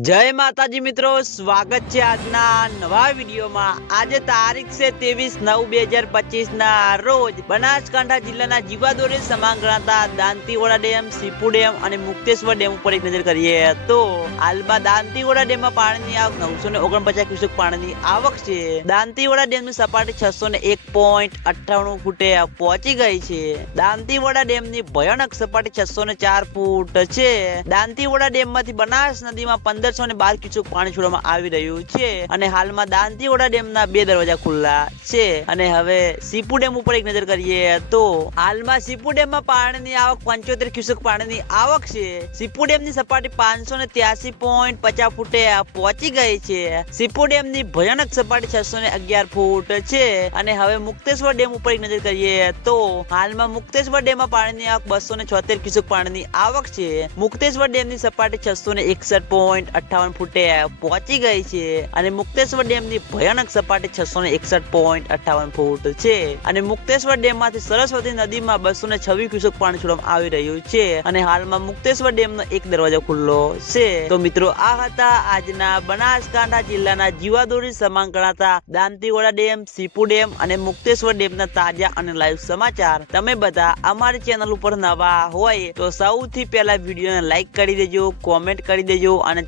જય માતાજી મિત્રો, સ્વાગત છે આજના નવા વિડીયોમાં. આજે તારીખ છે ત્રેવીસ નવ બે હજાર પચીસ ના રોજ બનાસકાંઠા જિલ્લાના જીવાદોરે સમાન ગણાતા દાંતીવાડા ડેમ, સીપુ ડેમ અને મુક્તેશ્વર ડેમ ઉપર એક નજર કરીએ તો હાલમાં દાંતીવાડા ડેમમાં પાણીની આવક નવસો ને ઓગણપચાસ ક્યુસેક પાણીની આવક છે. દાંતીવાડા ડેમની સપાટી છસો ને એક પોઈન્ટ અઠ્ઠાણું ફૂટે પહોંચી ગઈ છે. દાંતીવાડા ડેમની ભયાનક સપાટી છસો ને ચાર ફૂટ છે. દાંતીવાડા ડેમમાંથી બનાસ નદીમાં પંદરસો ને બાર ક્યુસેક પાણી છોડવામાં આવી રહ્યું છે. અને હાલમાં દાંતીવાડા ડેમના બે દરવાજા ખુલ્લા છે. અને હવે સીપુ ડેમ ઉપર એક નજર કરીએ તો હાલમાં સીપુ ડેમમાં પાણીની આવક પંચોતેર ક્યુસેક પાણીની આવક છે. સીપુ ડેમની સપાટી પાંચસો ને ત્યાસી પોઈન્ટ પચાસ ફૂટે પહોંચી ગઈ છે. સીપુ ડેમની ભયાનક સપાટી છસો ને અગિયાર ફૂટ છે. અને હવે મુક્તેશ્વર ડેમ ઉપર એક નજર કરીએ તો હાલમાં મુક્તેશ્વર ડેમમાં પાણીની આવક બસો ને છોતેર ક્યુસેક પાણીની આવક છે. મુક્તેશ્વર ડેમની સપાટી છસો ને એકસઠ પોઈન્ટ અઠ્ઠાવન ફૂટે પહોંચી ગઈ છે અને મુક્તેશ્વર ડેમની ભયાનક સપાટી છસો ને એકસઠ પોઈન્ટ અઠ્ઠાવન ફૂટ છે. અને મુક્તેશ્વર ડેમમાંથી સરસ્વતી નદીમાં બસો ને છવ્વીસ ક્યુસેક પાણી છોડવામાં આવી રહ્યું છે અને હાલમાં મુક્તેશ્વર ડેમનો એક દરવાજો ખુલ્લો છે. તો મિત્રો, આ હતા આજના બનાસકાંઠા જિલ્લાના જીવાદોરી સમાન ગણાતા દાંતીવાડા ડેમ, સીપુ ડેમ અને મુક્તેશ્વર ડેમના તાજા અને લાઈવ સમાચાર. તમે બધા અમારી ચેનલ ઉપર નવા હોય તો સૌથી પહેલા વિડીયોને લાઈક કરી દેજો, કોમેન્ટ કરી દેજો અને